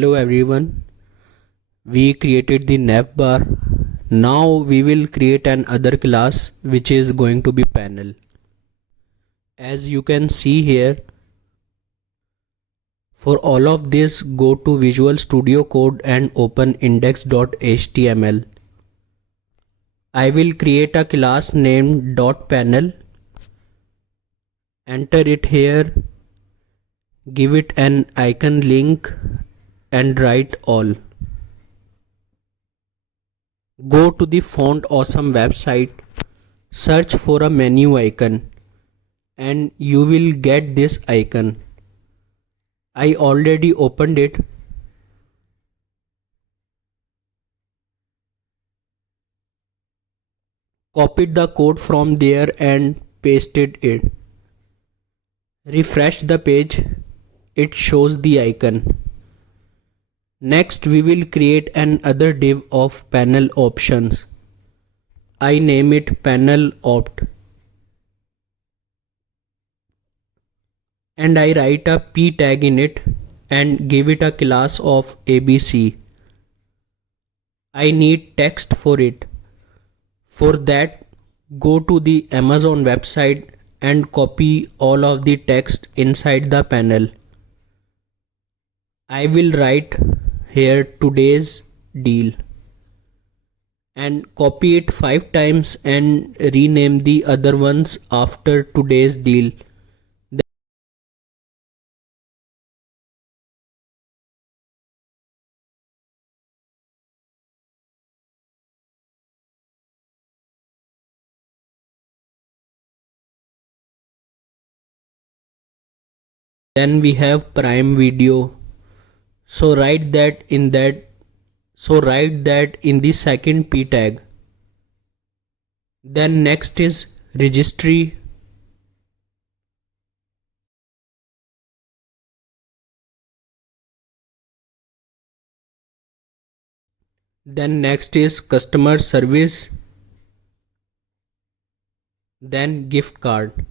Hello everyone, we created the navbar. Now we will create another class which is going to be panel. As you can see here, for all of this go to Visual Studio Code and open index.html. I will create a class named .panel. Enter it here, give it an icon link and write all. Go to the Font Awesome website, search for a menu icon and you will get this icon. I already opened it. Copied the code from there and pasted it. Refresh the page, it shows the icon. Next we will create another div of panel options. I name it panel opt. And I write a p tag in it and give it a class of ABC. I need text for it. For that, go to the Amazon website and copy all of the text inside the panel. I will write here today's deal and copy it 5 times and rename the other ones after today's deal. Then we have Prime Video. So write that in the second p tag. Then next is registry. Then next is customer service. Then gift card.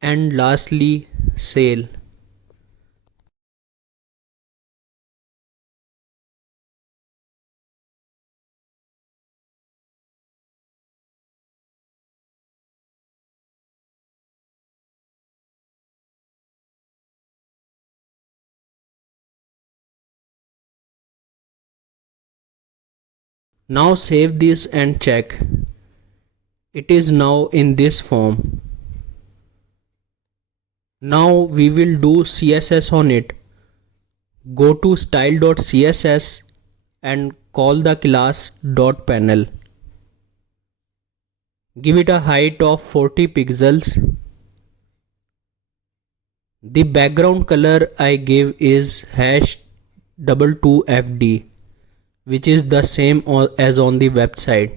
And lastly sale. Now save this and check. It is now in this form. Now we will do CSS on it. Go to style.css and call the class .panel. Give it a height of 40 pixels. The background color I give is #22FD, which is the same as on the website.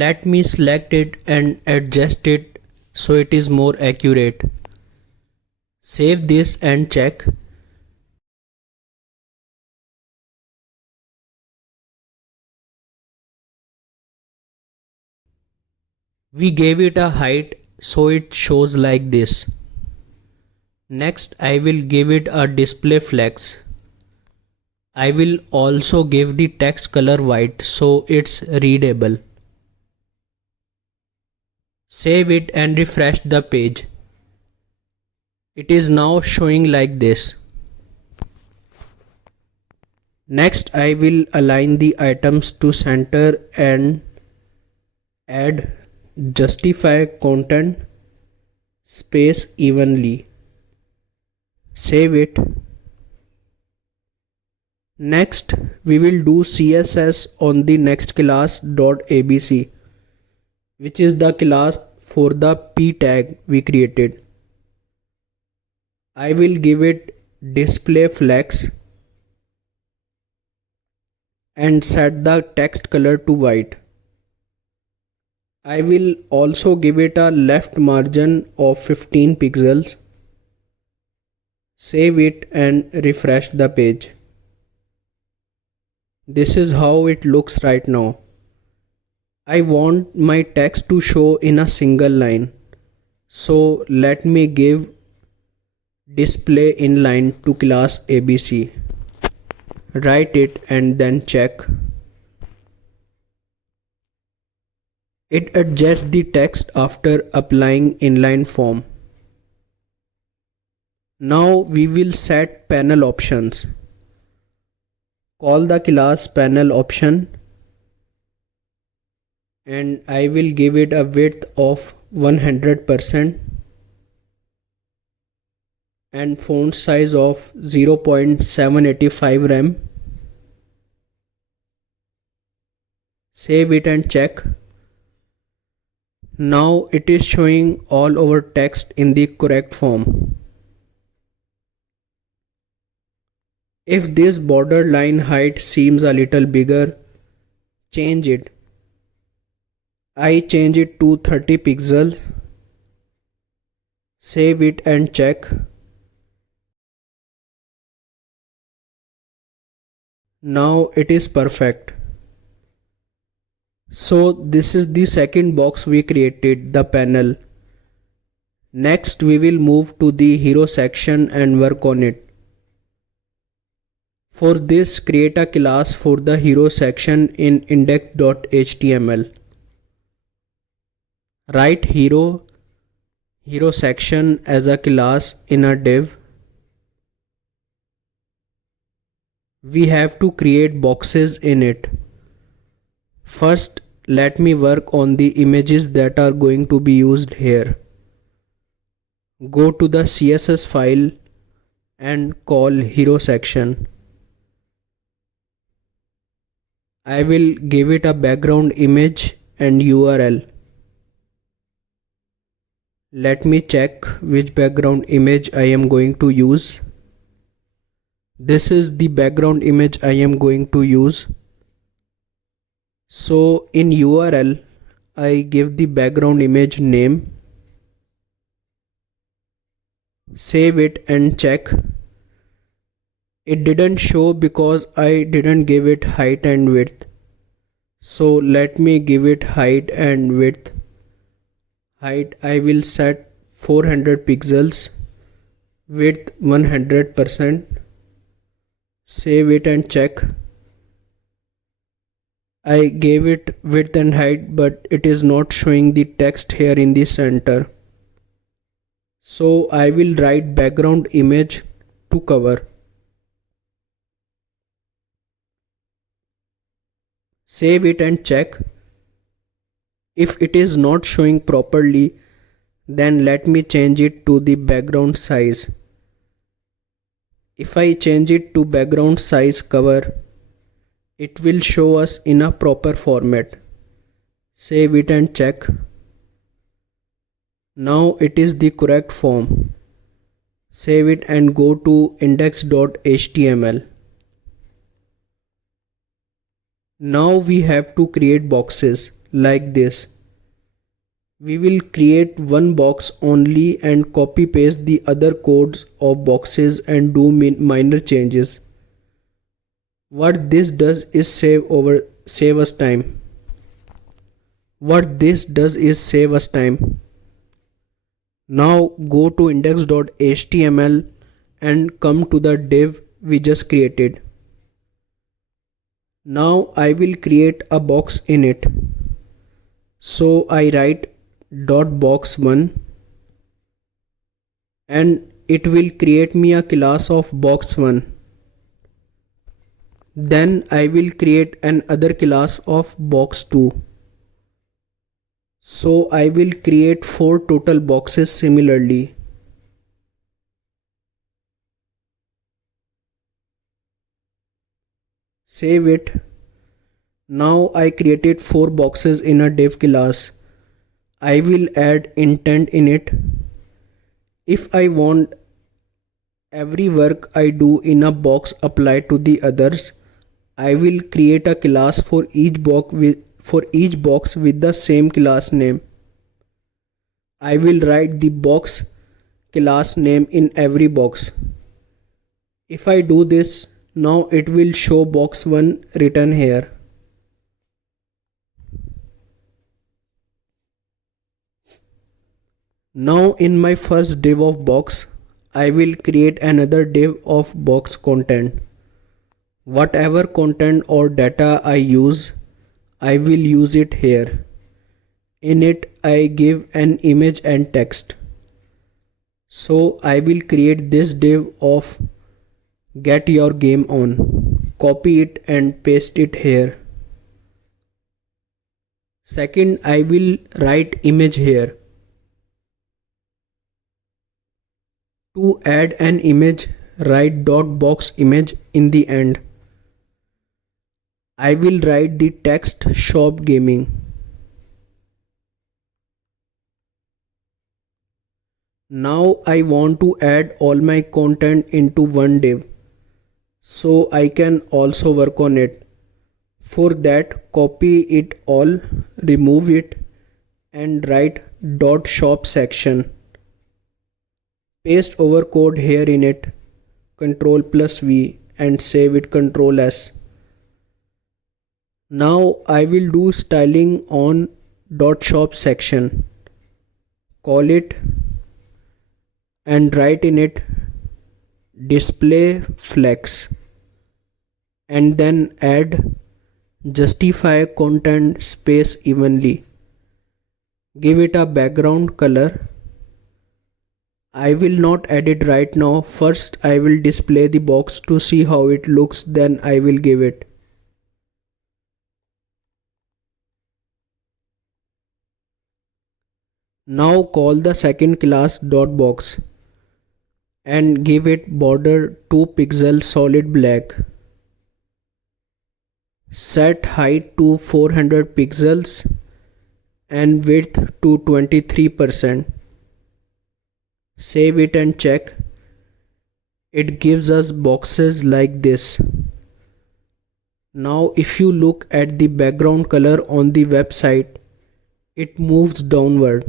Let me select it and adjust it so it is more accurate. Save this and check. We gave it a height so it shows like this. Next I will give it a display flex. I will also give the text color white so it's readable. Save it and refresh the page. It is now showing like this. Next I will align the items to center and add justify content space evenly. Save it. Next we will do CSS on the next class .abc, which is the class for the p tag we created. I will give it display flex and set the text color to white. I will also give it a left margin of 15 pixels. Save it and refresh the page. This is how it looks right now. I want my text to show in a single line. So let me give display inline to class ABC. Write it and then check. It adjusts the text after applying inline form. Now we will set panel options. Call the class panel option and I will give it a width of 100% and font size of 0.785 rem. Save it and check. Now it is showing all our text in the correct form. If this border line height seems a little bigger, change it. I change it to 30 pixels. Save it and check. Now it is perfect. So this is the second box we created, the panel. Next we will move to the hero section and work on it. For this, create a class for the hero section in index.html. Write hero section as a class in a div. We have to create boxes in it. First, let me work on the images that are going to be used here. Go to the CSS file and call hero section. I will give it a background image and URL. Let me check which background image I am going to use. This is the background image I am going to use. So in URL, I give the background image name. Save it and check. It didn't show because I didn't give it height and width. So let me give it height and width. Height I will set 400 pixels. Width 100%. Save it and check. I gave it width and height, but it is not showing the text here in the center. So I will write background image to cover. Save it and check. If it is not showing properly, then let me change it to the background size. If I change it to background size cover, it will show us in a proper format. Save it and check. Now it is the correct form. Save it and go to index.html. Now we have to create boxes like this. We will create one box only and copy paste the other codes of boxes and do minor changes. What this does is save us time. Now go to index.html and come to the div we just created. Now I will create a box in it. So I write .box1 and it will create me a class of box1. Then I will create another class of box2. So I will create 4 total boxes similarly. Save it. Now I created 4 boxes in a div class. I will add intent in it. If I want every work I do in a box apply to the others, I will create a class for each box with the same class name. I will write the box class name in every box. If I do this, now it will show box1 written here. Now in my first div of box, I will create another div of box content. Whatever content or data I use, I will use it here. In it, I give an image and text. So I will create this div of get your game on. Copy it and paste it here. Second, I will write image here. To add an image, write .box image in the end. I will write the text shop gaming. Now I want to add all my content into one div, so I can also work on it. For that, copy it all, remove it and write .shop section. Paste over code here in it, Ctrl+V and save it Ctrl+S. Now I will do styling on .shop section. Call it and write in it display flex and then add justify content space evenly. Give it a background color. I will not add it right now. First I will display the box to see how it looks, then I will give it. Now call the second class .box and give it border 2 pixel solid black. Set height to 400 pixels and width to 23%. Save it and check. It gives us boxes like this. Now if you look at the background color on the website, it moves downward.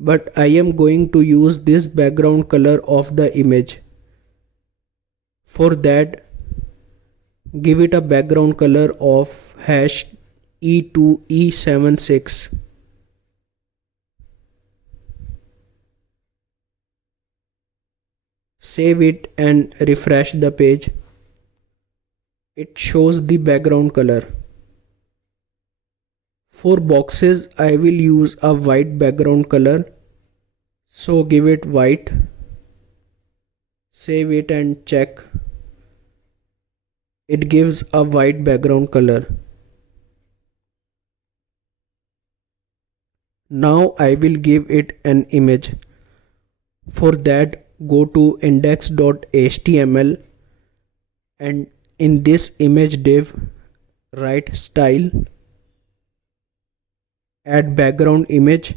But I am going to use this background color of the image. For that, give it a background color of #E2E76. Save it and refresh the page. It shows the background color. For boxes, I will use a white background color. So give it white. Save it and check. It gives a white background color. Now I will give it an image. For that, go to index.html and in this image div, write style, add background image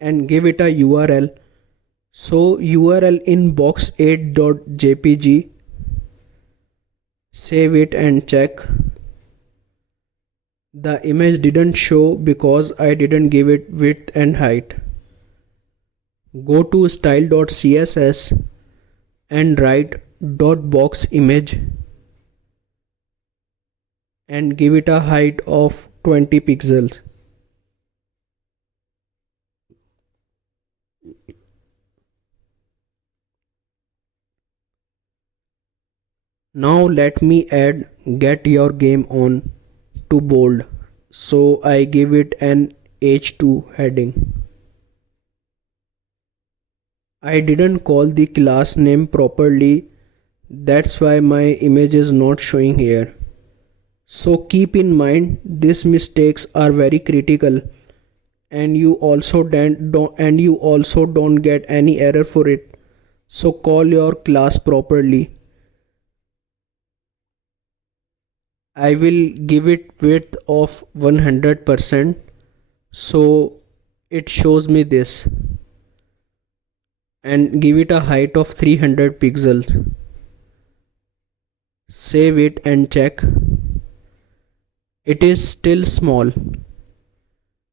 and give it a URL. So URL in box8.jpg. Save it and check. The image didn't show because I didn't give it width and height. Go to style.css and write .box image and give it a height of 20 pixels. Now let me add get your game on to bold, so I give it an H2 heading. I didn't call the class name properly, that's why my image is not showing here. So keep in mind these mistakes are very critical and you also don't get any error for it. So call your class properly. I will give it width of 100%, so it shows me this, and give it a height of 300 pixels. Save it and check. It is still small.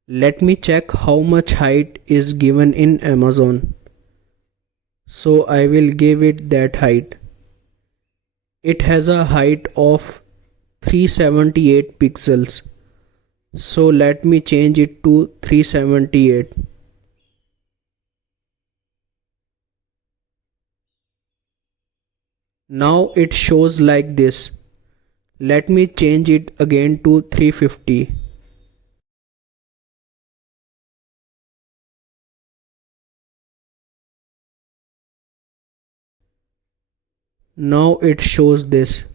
Let me check how much height is given in Amazon. So I will give it that height. It has a height of 378 pixels. So let me change it to 378. Now it shows like this. Let me change it again to 350. Now it shows this.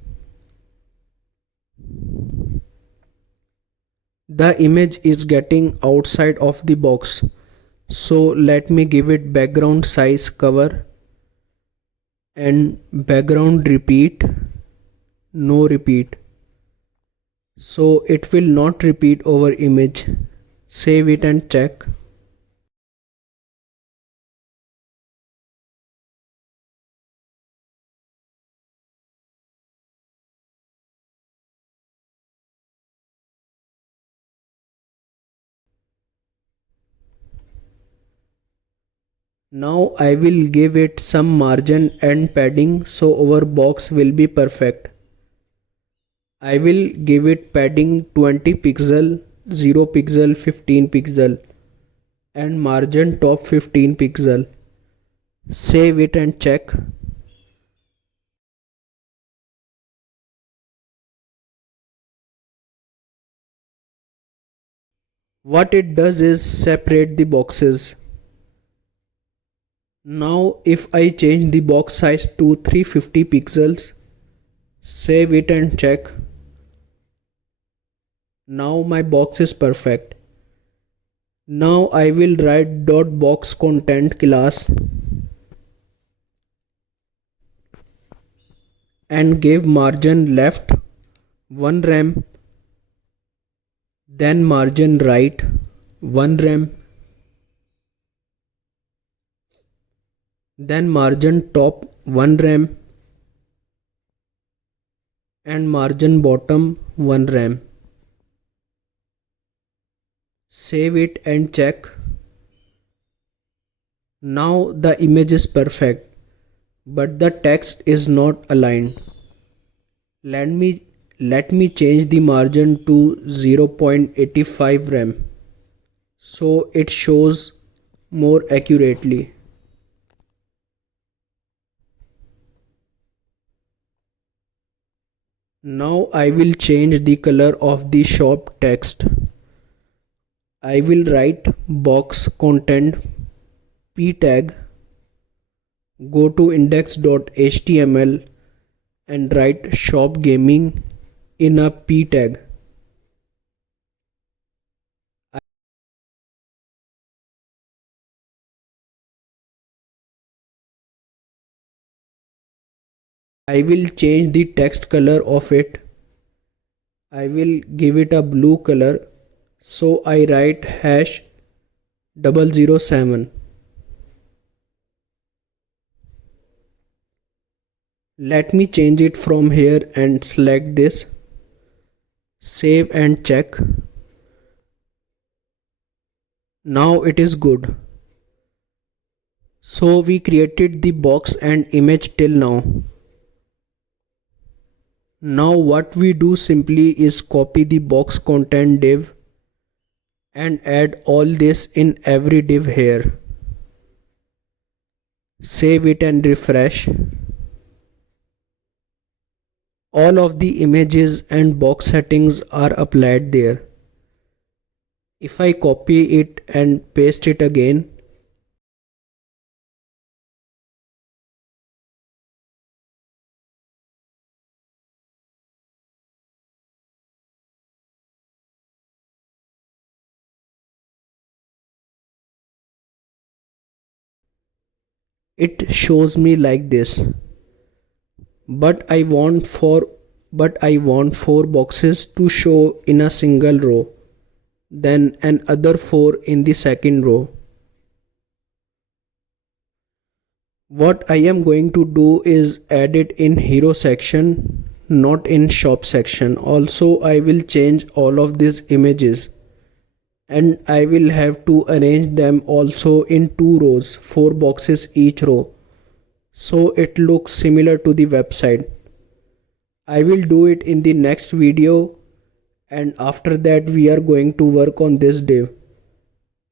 The image is getting outside of the box. So let me give it background size cover and background repeat, no repeat. So it will not repeat over image. Save it and check. Now I will give it some margin and padding so our box will be perfect. I will give it padding 20 pixel, 0 pixel, 15 pixel and margin top 15 pixel. Save it and check. What it does is separate the boxes. Now if I change the box size to 350 pixels, save it and check. Now my box is perfect. Now I will write .box content class and give margin left 1 rem, then margin right 1 rem, then margin top 1 rem and margin bottom 1 rem. Save it and check. Now the image is perfect, but the text is not aligned. Let me change the margin to 0.85 rem so it shows more accurately. Now I will change the color of the shop text. I will write box content p tag, go to index.html and write shop gaming in a p tag. I will change the text color of it. I will give it a blue color. So I write hash 007. Let me change it from here and select this. Save and check. Now it is good. So we created the box and image till now. Now what we do simply is copy the box content div and add all this in every div here. Save it and refresh. All of the images and box settings are applied there. If I copy it and paste it again, it shows me like this. But I want four boxes to show in a single row, then another 4 in the second row. What I am going to do is add it in hero section, not in shop section. Also I will change all of these images and I will have to arrange them also in 2 rows, 4 boxes each row, so it looks similar to the website. I will do it in the next video, and after that we are going to work on this div,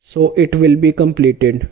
so it will be completed.